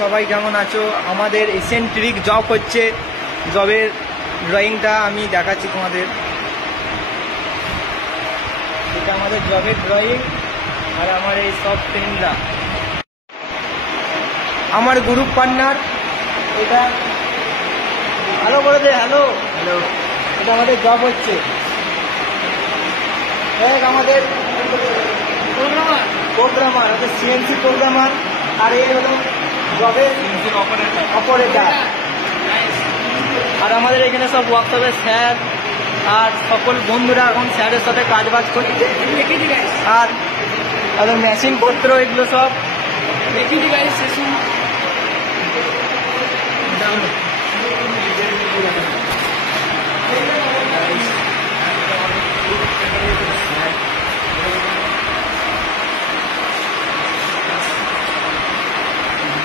সবাই কেমন আছো? আমাদের এসেন্ট্রিক জব হচ্ছে, জবের ড্রয়িংটা আমি দেখাচ্ছি তোমাদের। এটা আমাদের জবের ড্রয়িং, আর আমার এই সব ফ্রেন্ডরা, আমার গ্রুপ পার্টনার। এটা হ্যালো করে দে, হ্যালো হ্যালো। এটা আমাদের জব হচ্ছে, আমাদের প্রোগ্রামার, আমাদের সিএনসি প্রোগ্রামার, আর এই হলো জবের অপারেটর। আর আমাদের এখানে সব ওয়ার্কশপের স্যার আর সকল বন্ধুরা এখন স্যারের সাথে কাজ বাজ করছে। আর তাদের মেশিন পত্র এগুলো সব